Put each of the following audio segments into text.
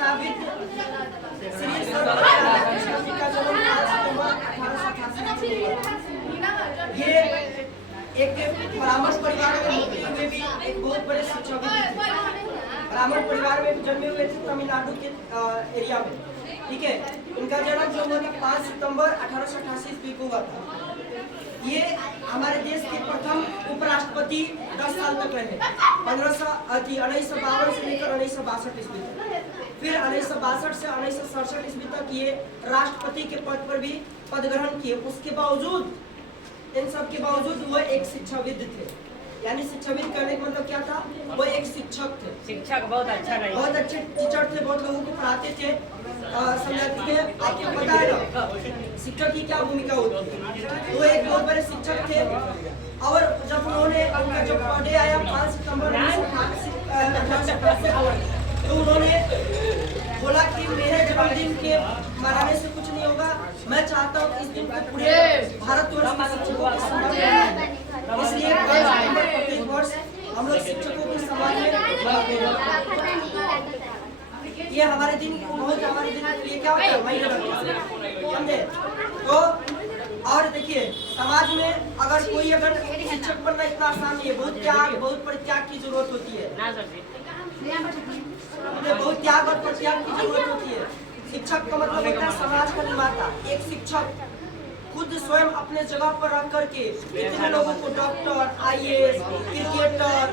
शिक्षाविद श्री सर्वदयाल जी का जन्म 5 सितंबर 1888 को। ये एक ब्राह्मण परिवार में होते हुए भी एक बहुत बड़े शिक्षाविद थे। ब्राह्मण परिवार में जन्मे हुए थे तमिलनाडु के एरिया में, ठीक है। इनका जन्म जो हुआ था 5 सितंबर 1888 ईस्वी को हुआ था। ये हमारे देश के प्रथम उपराष्ट्रपति 10 साल तक रहे, 1952 से लेकर 1962 ईस्वी तक। फिर 1962 से 1967 ईस्वी तक ये राष्ट्रपति के पद पर भी पद ग्रहण किए। उसके बावजूद, इन सब के बावजूद वो एक शिक्षाविद थे। यानी शिक्षाविद करने का मतलब क्या था? वो एक शिक्षक थे। शिक्षक बहुत अच्छा रहे, बहुत अच्छे टीचर थे, बहुत लोगों को पढ़ाते थे, समझाते थे। आपको पता है ना शिक्षक की क्या भूमिका होती है? वो एक बहुत बड़े शिक्षक थे। और जब उन्होंने उनका जब बर्थडे आया 5 सितंबर 1988 को, तो उन्होंने बोला कि मेरे जन्मदिन के मनाने से कुछ नहीं होगा, मैं चाहता हूँ इस दिन को पूरे भारतवर्ष में शिक्षकों के सम्मान में, इसलिए प्रत्येक वर्ष हम लोग शिक्षकों के सम्मान में ये हमारे दिन बहुत हमारे दिन के लिए क्या होता है महीने समझे। तो और देखिए समाज में अगर कोई अगर शिक्षक बनना इतना आसान नहीं है, बहुत त्याग, बहुत परित्याग की जरूरत होती है, बहुत त्याग और परित्याग की जरूरत होती है। शिक्षक का मतलब होता है समाज का निर्माता। एक शिक्षक खुद स्वयं अपने जगह पर रह करके इतने लोगों को डॉक्टर, IAS, क्रिकेटर,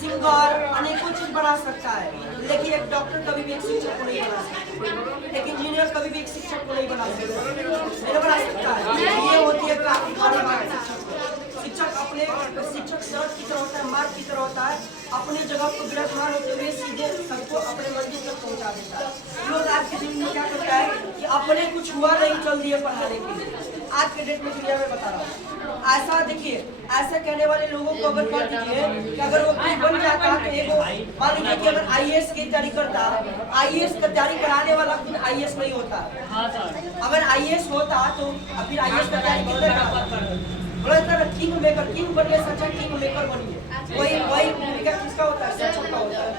सिंगर, अनेकों चीज बना सकता है। लेकिन एक डॉक्टर कभी भी एक शिक्षक को नहीं बना सकता, एक इंजीनियर कभी भी एक शिक्षक को नहीं बना सकता, नहीं बना सकता है। ये होती है शिक्षक अपने शिक्षक सड़क की तरह होता है, मार्ग की तरह होता है, अपने जगह को विराजमान होते हुए सीधे सबको अपने मंजिल तक पहुंचा देता है। लोग आज के दिन में क्या करता है कि अपने कुछ हुआ नहीं चल दिए पढ़ाने के लिए। आज के डेट में क्लियर मैं बता रहा हूँ। ऐसा देखिए, ऐसा कहने वाले लोगों को अगर कह दीजिए कि अगर वो कुछ बन जाता तो एगो मान लीजिए कि अगर IAS की तैयारी करता, IAS की तैयारी कराने वाला खुद IAS नहीं होता। अगर IAS होता तो फिर IAS की तैयारी कितना किंग मेकर, किंग बनने से अच्छा किंग मेकर बनिए। वही भूमिका किसका होता है? शिक्षक का होता है।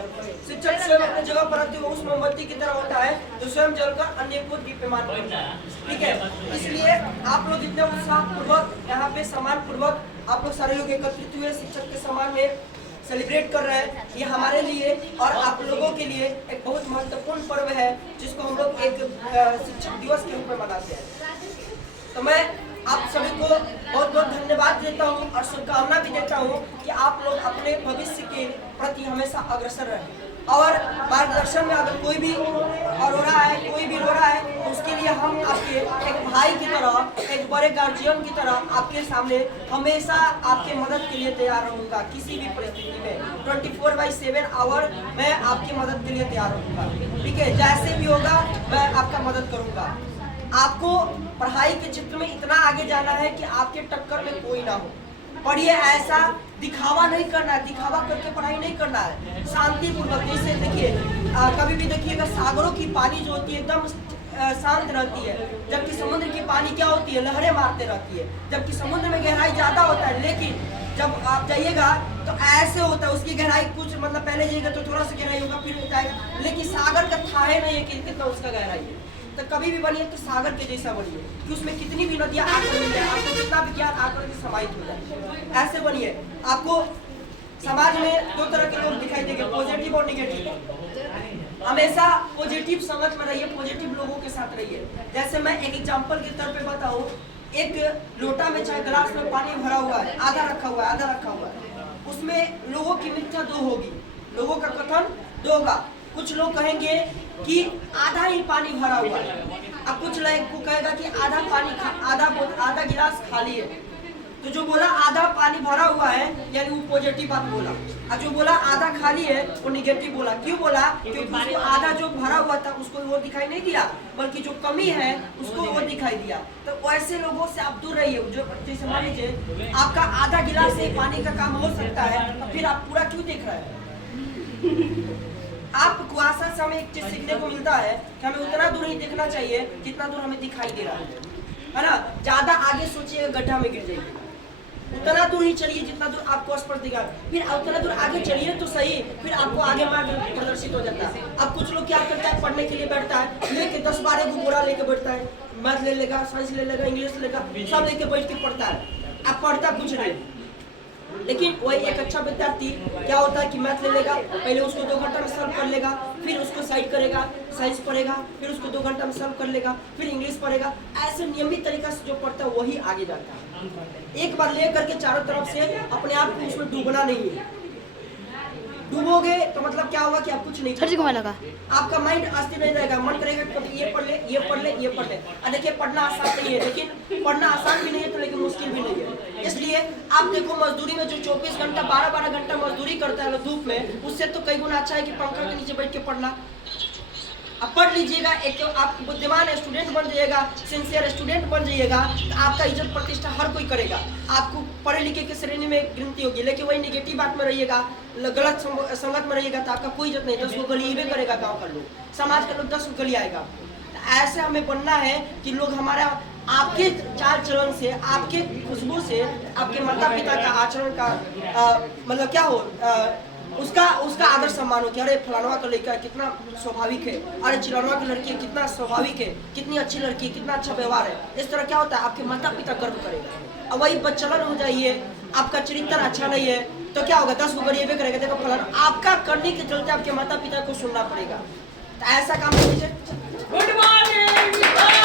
शिक्षक स्वयं अपने जगह पर रहते हुए उस मोमबत्ती की तरह होता है जो स्वयं जलकर अन्य को दीप्यमान करता है, ठीक है। इसलिए आप लोग इतने उत्साह पूर्वक यहाँ पे सम्मान पूर्वक आप लोग सारे लोग एकत्रित हुए शिक्षक के सम्मान में सेलिब्रेट कर रहे हैं। ये हमारे लिए और आप लोगों के लिए एक बहुत महत्वपूर्ण पर्व है जिसको हम लोग एक शिक्षक दिवस के रूप में मनाते हैं। तो मैं आप सभी को बहुत बहुत धन्यवाद देता हूं और शुभकामना भी देता हूं कि आप लोग अपने भविष्य के प्रति हमेशा अग्रसर रहें और मार्गदर्शन में अगर कोई भी और रो रहा है, कोई भी रो रहा है, तो उसके लिए हम आपके एक भाई की तरह, एक बड़े गार्जियन की तरह आपके सामने हमेशा आपके मदद के लिए तैयार रहूंगा। किसी भी परिस्थिति में 24/7 आवर मैं आपकी मदद के लिए तैयार रहूंगा, ठीक है। जैसे भी होगा मैं आपका मदद करूंगा। आपको पढ़ाई के क्षेत्र में इतना आगे जाना है कि आपके टक्कर में कोई ना हो। पढ़िए, ऐसा दिखावा नहीं करना है, दिखावा करके पढ़ाई नहीं करना है, शांतिपूर्वक। जैसे देखिए कभी भी देखिएगा सागरों की पानी जो होती है एकदम शांत रहती है, जबकि समुद्र की पानी क्या होती है? लहरें मारते रहती है। जबकि समुद्र में गहराई ज्यादा होता है, लेकिन जब आप जाइएगा तो ऐसे होता है, उसकी गहराई कुछ मतलब पहले जाइएगा तो थोड़ा सा गहराई होगा फिर जाएगा, लेकिन सागर का था नहीं है कि कितना उसका गहराई है। तो कभी भी बनिए तो सागर के जैसा बनिए कि उसमें कितनी भी नदियां आकर मिल जाए, आपको कितना भी ज्ञान आकर के समाहित हो जाए। ऐसे बनिए। आपको समाज में दो तरह के लोग दिखाई देंगे, पॉजिटिव और निगेटिव। हमेशा पॉजिटिव समझ में रहिए, पॉजिटिव लोगों के साथ रहिए। जैसे मैं एक एग्जाम्पल के तौर पे बताऊं, एक लोटा में चाहे गिलास में पानी भरा हुआ है, आधा रखा हुआ है, आधा रखा हुआ है, उसमें लोगों की मिथ्या दो होगी, लोगों का कथन दो होगा। कुछ लोग कहेंगे कि आधा ही पानी भरा हुआ है, अब कुछ लोग को कहेगा कि आधा पानी आधा गिलास खाली है। तो जो बोला आधा पानी भरा हुआ है यानी वो पॉजिटिव बात बोला, और जो बोला आधा खाली है वो निगेटिव बोला। क्यों बोला? क्योंकि उसको आधा जो भरा हुआ था उसको वो दिखाई नहीं दिया, बल्कि जो कमी है उसको वो दिखाई दिया। तो ऐसे लोगों से आप दूर रहिए। जो जैसे मान लीजिए आपका आधा गिलास से पानी का काम हो सकता है, तो फिर आप पूरा क्यों देख रहे हैं? आप कुआसा से हमें एक चीज सीखने को मिलता है कि हमें उतना दूर ही देखना चाहिए जितना दूर हमें दिखाई दे रहा है ना। ज्यादा आगे सोचिएगा गड्ढा में गिर जाइएगा। उतना दूर ही चलिए जितना दूर आपको स्पर्श दिखा, फिर उतना दूर आगे चलिए तो सही, फिर आपको आगे मार्ग प्रदर्शित हो जाता है। अब कुछ लोग क्या करता है, पढ़ने के लिए बैठता है, लेके 10-12 को बोरा लेके बैठता है, मैथ ले लेगा, साइंस ले लेगा, इंग्लिश लेगा, सब लेके बैठ के पढ़ता है। अब पढ़ता कुछ नहीं, लेकिन वही एक अच्छा विद्यार्थी क्या होता है कि मैथ ले लेगा, पहले उसको 2 घंटा में सॉल्व कर लेगा, फिर उसको साइड करेगा, साइंस पढ़ेगा, फिर उसको 2 घंटा में सॉल्व कर लेगा, फिर इंग्लिश पढ़ेगा। ऐसे नियमित तरीका से जो पढ़ता है वही आगे जाता है। एक बार ले करके चारों तरफ से अपने आप को उसमें डूबना नहीं है। डूबोगे तो मतलब क्या होगा कि आप कुछ नहीं कर लगा, आपका माइंड अस्थिर नहीं रहेगा, मन करेगा कभी ये पढ़ ले, ये पढ़ ले, ये पढ़ ले। देखिए पढ़ना आसान नहीं है, लेकिन पढ़ना आसान भी नहीं है तो लेकिन मुश्किल भी नहीं है। इसलिए आप देखो मजदूरी में जो 24 घंटा 12-12 घंटा मजदूरी करता है धूप में, उससे तो कई गुना अच्छा है कि पंखा के नीचे बैठ के पढ़ना। अब पढ़ लीजिएगा, एक तो आप बुद्धिमान स्टूडेंट बन जाइएगा, सिंसियर स्टूडेंट बन जाइएगा, तो आपका इज्जत प्रतिष्ठा हर कोई करेगा, आपको पढ़े लिखे के श्रेणी में गिनती होगी। लेकिन वही निगेटिव बात में रहिएगा, गलत संगत में रहिएगा तो आपका कोई इज्जत नहीं, 10 को गली करेगा गाँव का लोग, समाज का लोग 10 को गली आएगा। ऐसे हमें बनना है कि लोग हमारा आपके चाल चलन से, आपके खुशबू से, आपके माता पिता का आचरण का मतलब क्या हो, उसका आदर सम्मान हो कि अरे फलानवा का लड़का कितना स्वाभाविक है, अरे चिलनवा की लड़की कितना स्वाभाविक है, कितनी अच्छी लड़की, कितना अच्छा व्यवहार है। इस तरह क्या होता है, आपके माता पिता गर्व करेगा। अब वही बच्चलन हो जाइए, आपका चरित्र अच्छा नहीं है तो क्या होगा, 10 को गरीबे करेगा, देखो फलाना, आपका करने के चलते आपके माता पिता को सुनना पड़ेगा। तो ऐसा काम कीजिए। Good morning.